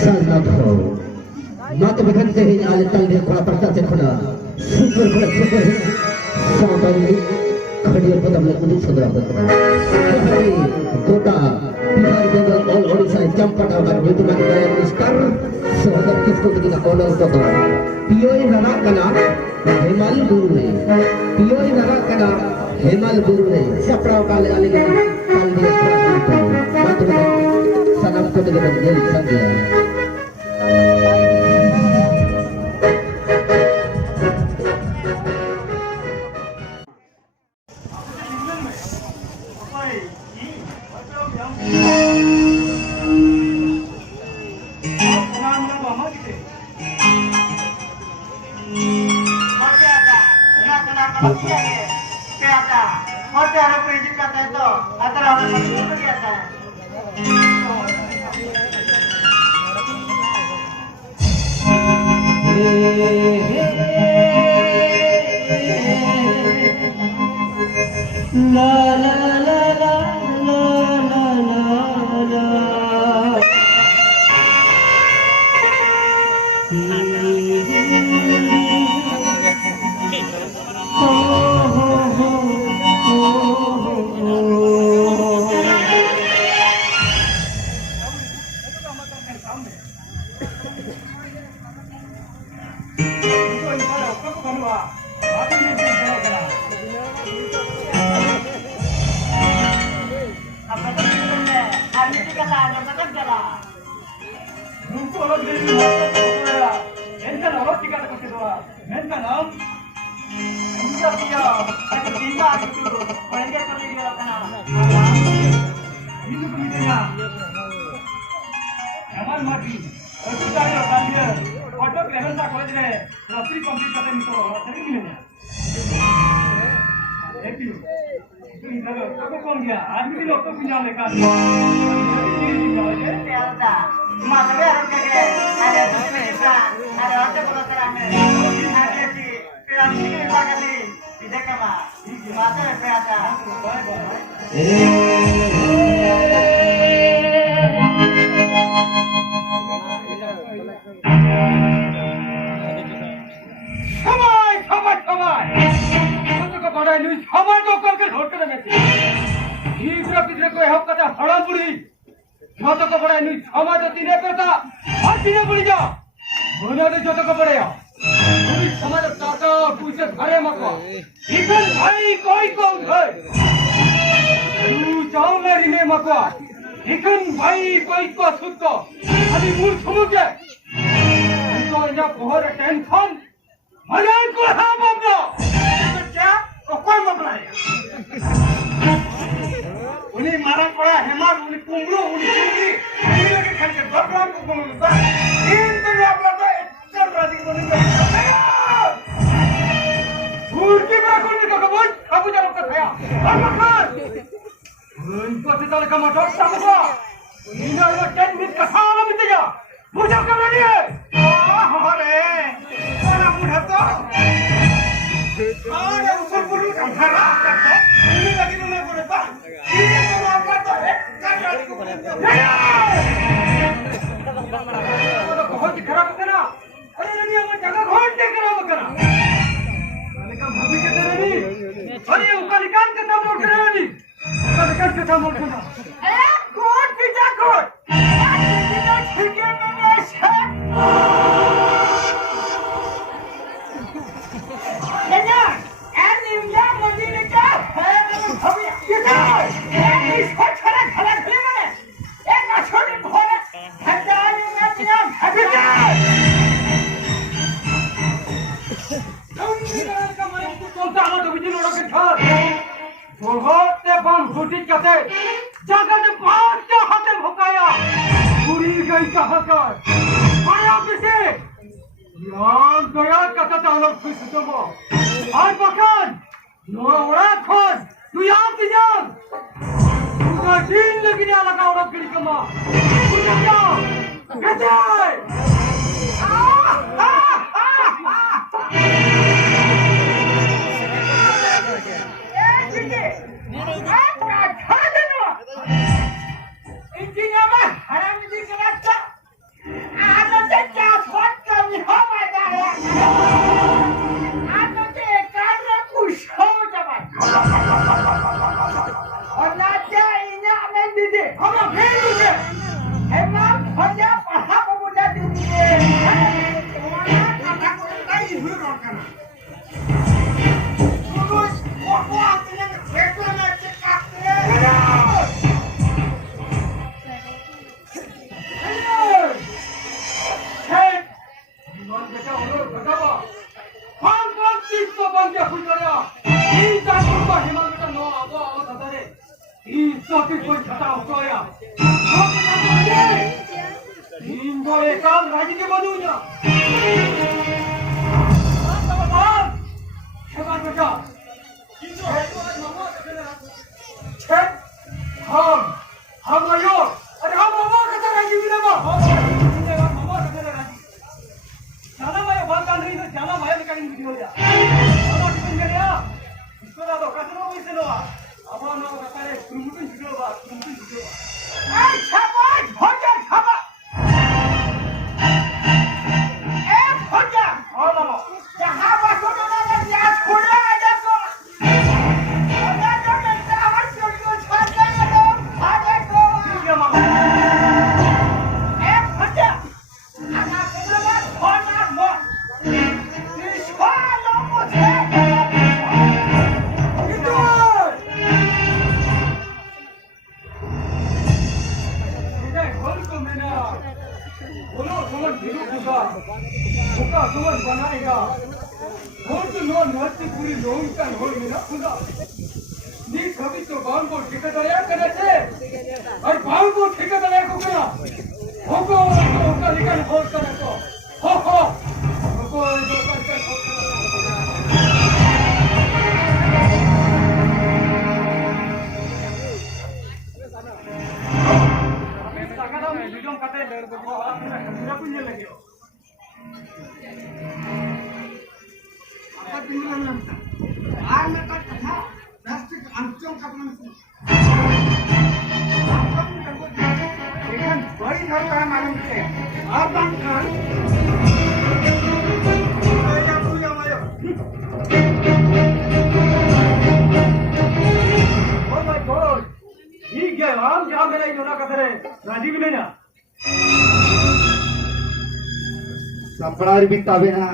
Sanadho mata bekan sehin alit talde khola parta se khola super hit song tali khadiya padam le udit sadra padra gota bihar bengal all odisha champat agar betuman gaya star sohadar kisko kita honor koto pioi nara kana hemal guru ne pioi nara kana hemal guru ne sapra kale ale talde mata sanam ko de gel sandia तुम्हाला एका राजीने बनवू द्या बेटा हम आयो अरे हम मामा कसा राजी दिला मामा कसा राजी जाना माया बांधा नहीं तो जाना माया निकाली वीडियो द्या मामा टिफिन गेल्या इसको तो कसनो पैसे लो आबा नो कसा रे तुमकुन वीडियो बा ए छापा भोजा छापा ए भोजा हो मामा जहां बसो ना या छोड़ा आजा को आजा जो बेटा हर छोड़ो छाड़ दे लो आजा को ठीक है मामा ए भोजा आना केना भोजा मो इसको लो मुझे सुमन बनाएगा और तो नो नर्ती पूरी लोन का होल में रखूंगा नी कभी तो बाल को ठेकेदार करे थे और बाल को ठेकेदार को करा होगा निकाल फोन करे तो हो सपड़ा भी तबे ना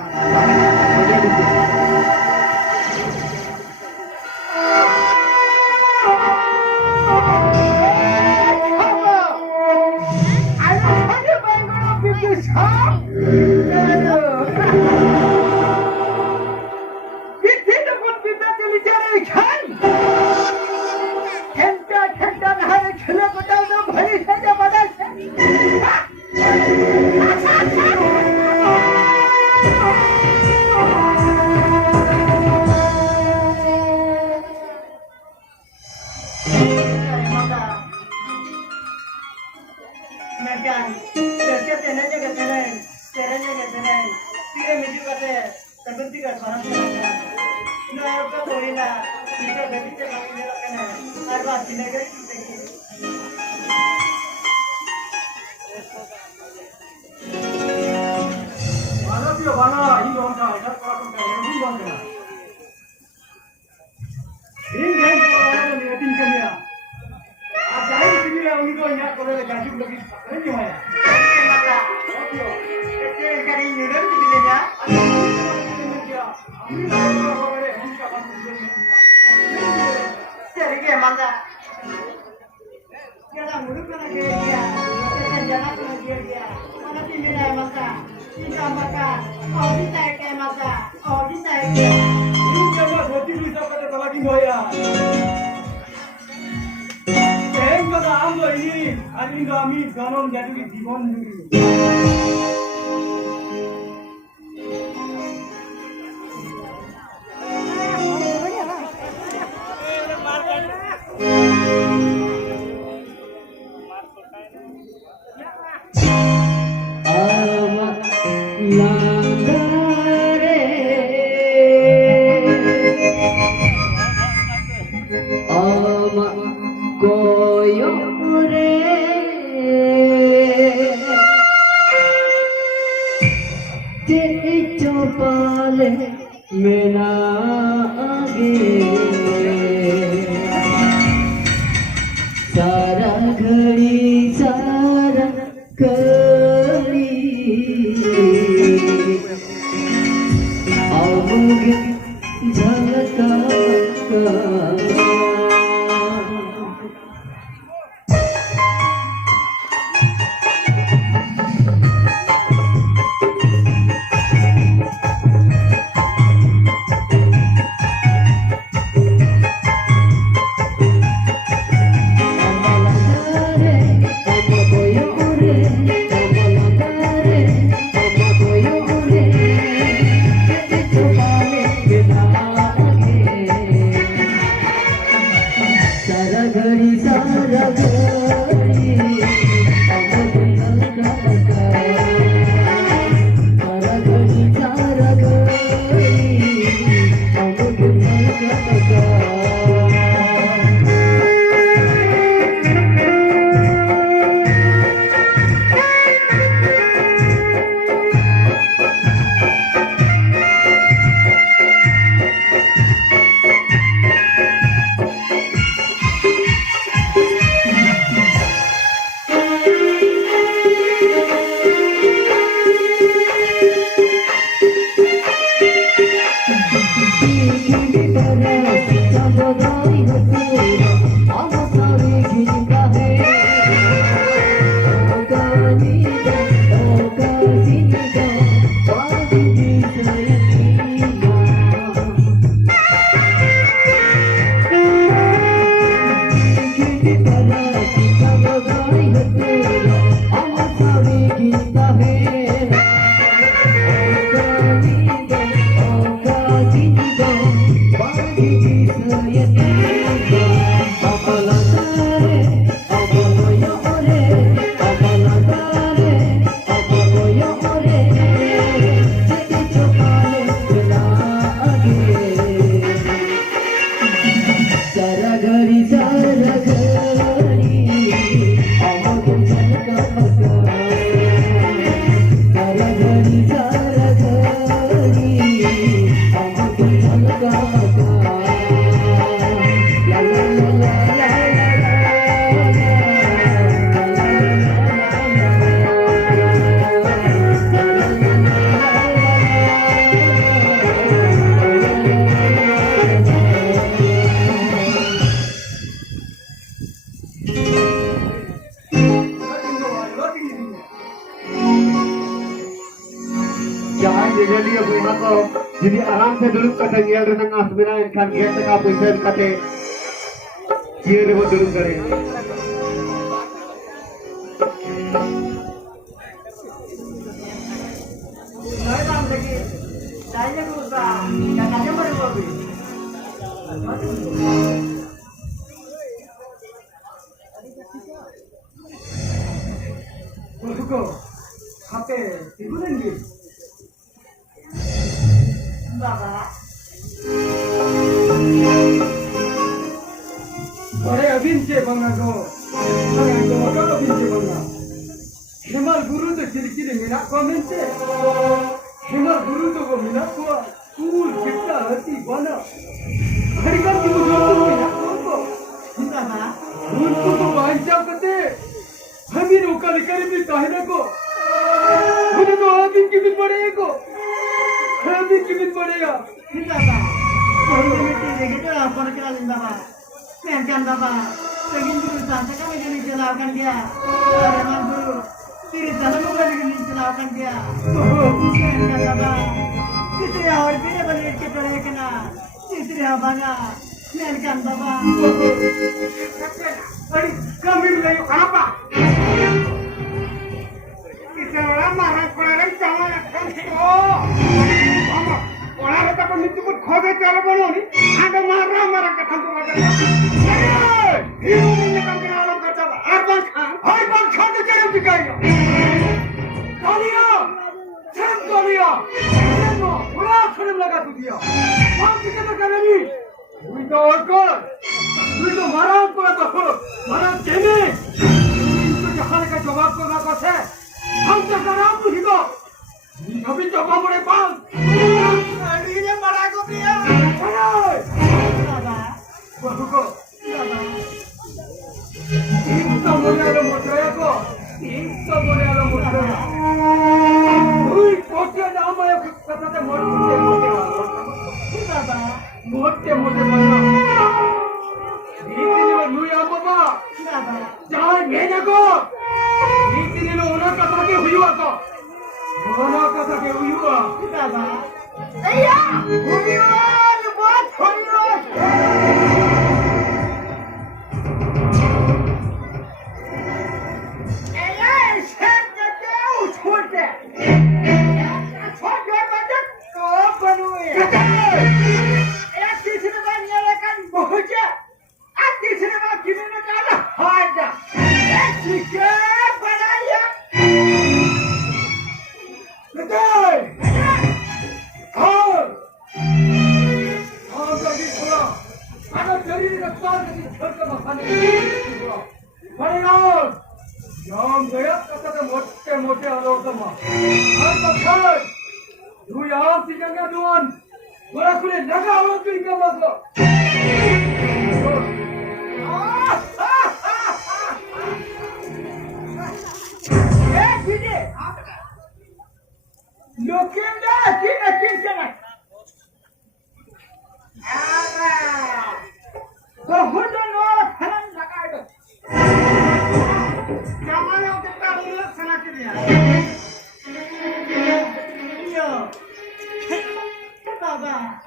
जीता है jadi aram saya dulu kata nyel renang asmina ikan kita kapu saya kata dia ribut dulu kare Nói rằng là cái đấy là cái gì cả cả những người mà bị 그거 앞에 이거는 게 봐봐 어래 빈제 방나고 어래 이거 어떤 빈제 방나 हिमाल गुरु तो किरकिरे मिला कमेंटे हिमाल गुरु तो को मिला को cool कितना हती बना हरिकर की जो तो मिला को हिंदा उनको तो वांचा करते हमी रोका लेकर भी कहने को मुझे तो अभी की भी पड़ेगा अभी की भी पड़ेगा हिंदा कम्युनिटी देखे तो अपन के लिंदा मैं कहता बा लेकिन गुरु सांसा का मुझे नहीं चलावkan dia हिमाल गुरु Tiri dalam bukan ini celakan dia. Kata bang, istri awal pilih balik ke pelai kena. Istri abangnya, menkan bapa. Kami lagi apa? Kita orang marah pelai jangan kan? Oh, mama, orang kita pun itu pun kode jalan baru ni. Ada marah kata tu macam ni. Hiu ni kan kena orang kata apa? Arbang Khan tu jadi dikai. Kaliya, cem kaliya, cemo, orang kena laga tu dia. Ham kita tu kena ni. Kita orang, kita marah pun tak apa, marah ceme. Itu jangan kita jawab pun tak kau ham tu kerana tu hidup. Ni kami jawab boleh bang. Ini ni marah kau dia. Hey, bapa, bahuku, bapa. Ini boleh ada motor aku. Ini boleh ada motor. Ui, motor nama yang kata tu motor mana? Ini ni lu yang apa? Jangan ni aku. Ini ni lu orang kata ke huyu aku. Orang kata ke huyu aku. Ayah, huyu ni buat huyu. Yang saya kata mote orang sama. Apa kau? Tu yang si jangan tuan. Orang kulit naga orang tu ikan masuk. Sini. Lokinda, sini jangan. Bahut orang khalan naga itu. Jangan yang kita lihat sana kiri. Iya. Baba.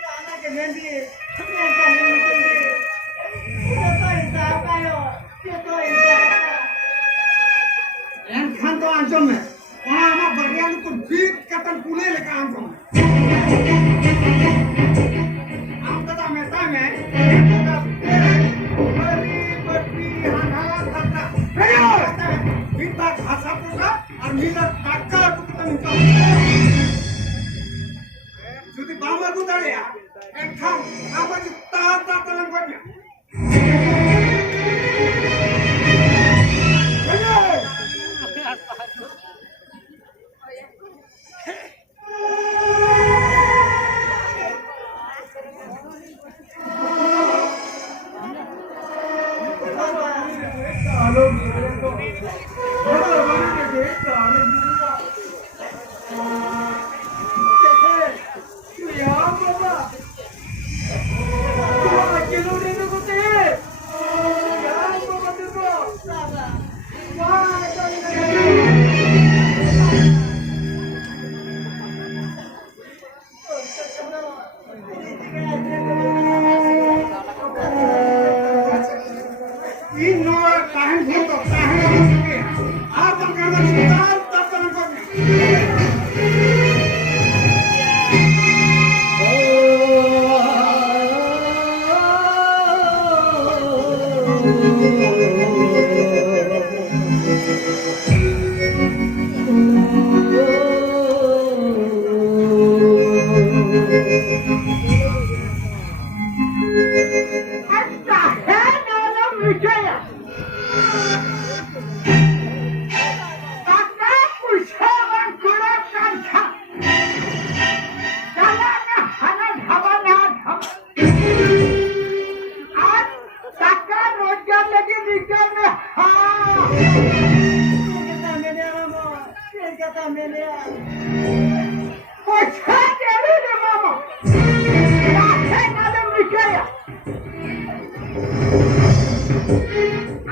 Jangan ke nanti. Jangan ke nanti. Kita tak जमे वहाँ बढ़िया को भीत कतन पुले लेकर आम जमे आम दादा मेहता में बड़ी बड़ी हाना खाता भीता भाषा पूरा और नीला टाका टुकता निकल যদি বাবা গুদাড়িয়া একখান আবার তার তাতন করবে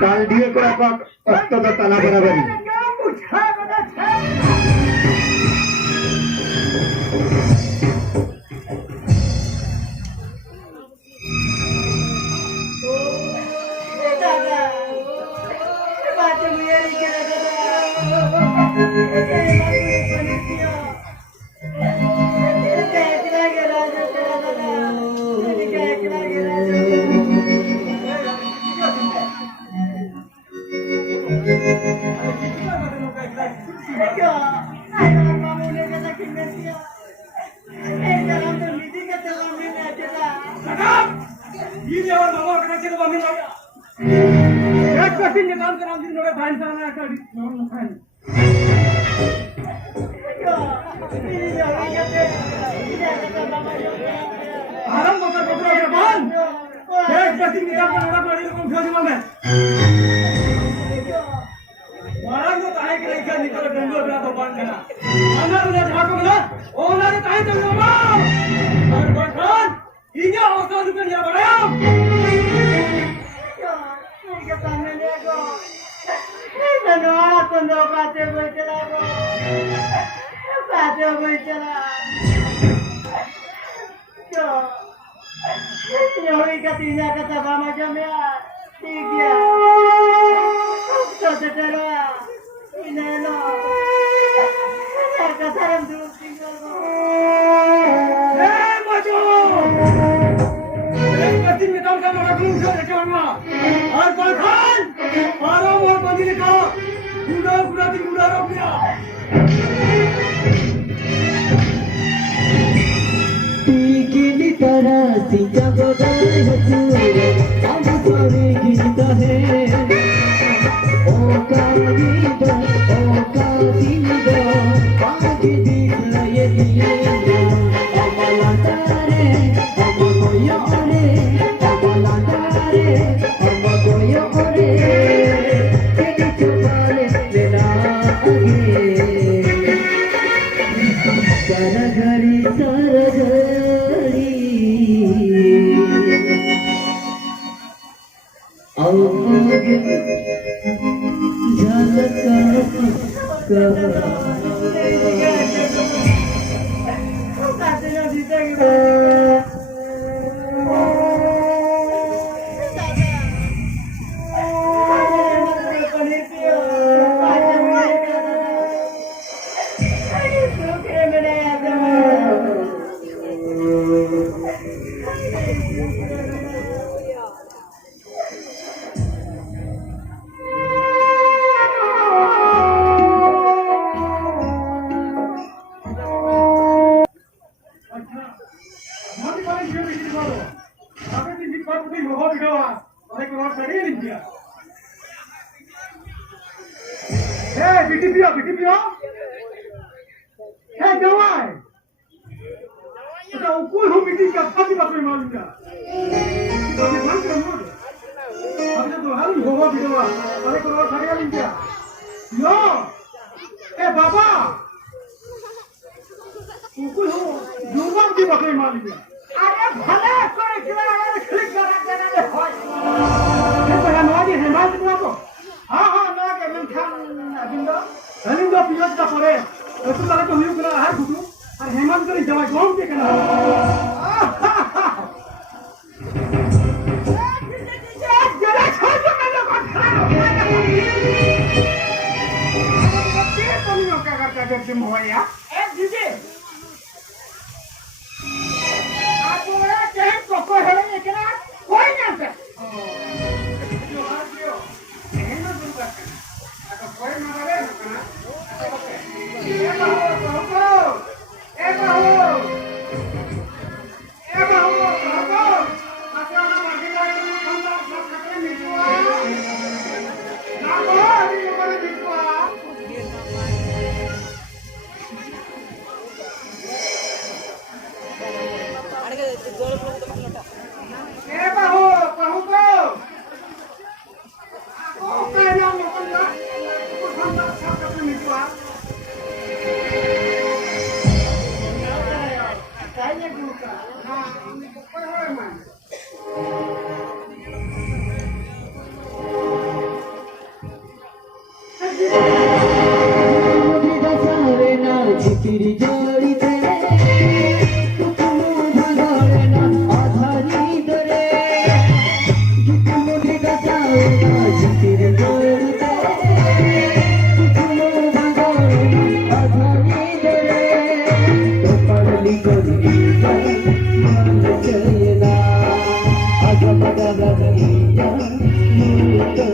Kaldia kerapak oktober tanah barabari. ये लीजिए बेटी पियो जवाई तो कोई हो मीटिंग का फाटी बात में मालूम क्या तो ये भाग कर मोड़ अब तो हाल होगा बिटवा अरे करो खड़िया लीजिए यो बाबा कोई हो जुबान की बात में मालूम क्या अरे भले करे किला अरे क्लिक करा देना ले होय ये तो है नवाजी है माल दिया तो हां ना के मन खान अलिंदा पियोज का परे तो लगा तो हुई करा है गुटू और हेमंत करे जमा कौन के कना जरा छोड़ दो मैं को खा के तो नहीं का करता जब तुम होया ए दीदी आप बोला के कोको हेले एकना कोई ना से जो आ गयो हेना दूर कर तो कोई ना रे ए बाबू ए बाबू झिकिरी जोड़ी दे तुम भगोरे ना आधारी दरे मुझे गसावे ना झिकिरी जोड़ी दे तुम भगोरे ना आधारी दरे तो पगली कोई मान चले ना आजा बड़ा बड़ा मुझे कर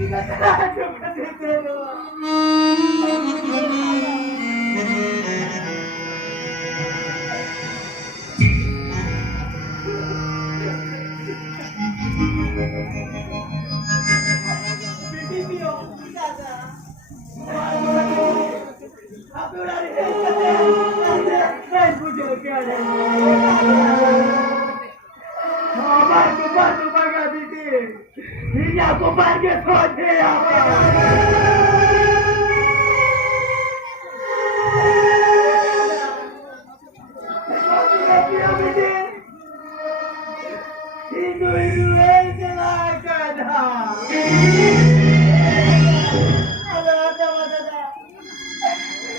देना तेरा जगा तेरा दुख कर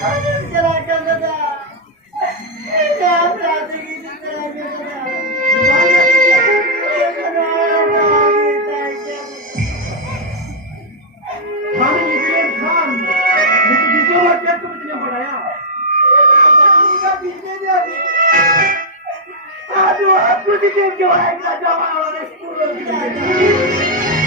चला कर दादा क्या शादी की चला खाने निकले खान मुझे दूसरा बार क्या तुमने बढ़ाया आपको किसी क्यों आएगा जमा और स्कूल में जाएगा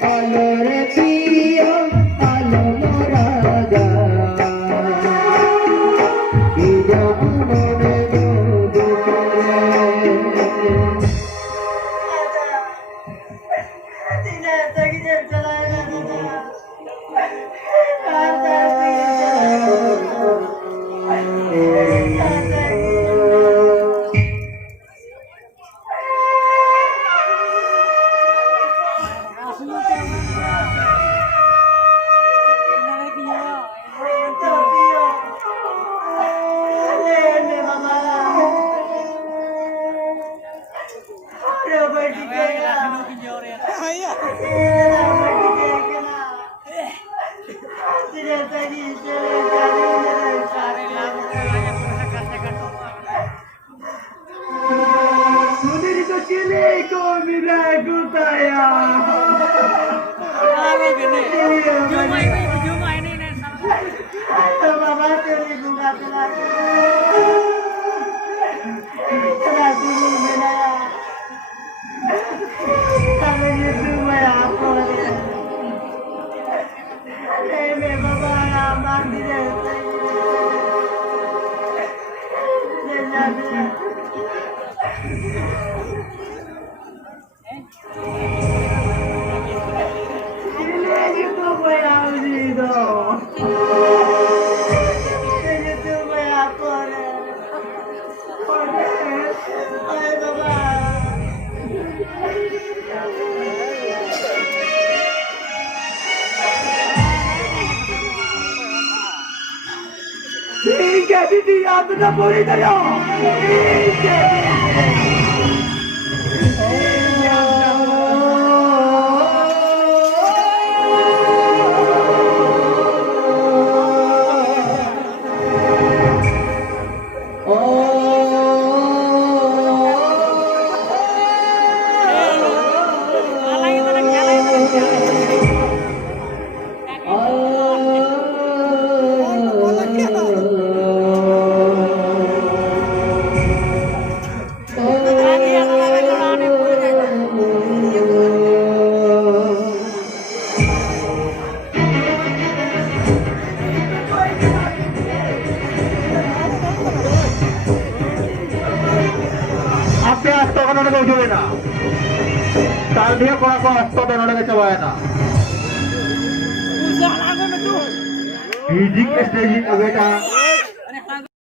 Alore बाबा तेरी गुना चला तेरा गुरु मेरा तब ये तू मैं आपको मैं बाबा मार दिए ले जा ठीक है दीदी आप तो पूरी करो ठीक है ताल dia ko ako asto dan udah kecewa Biji ke staging agak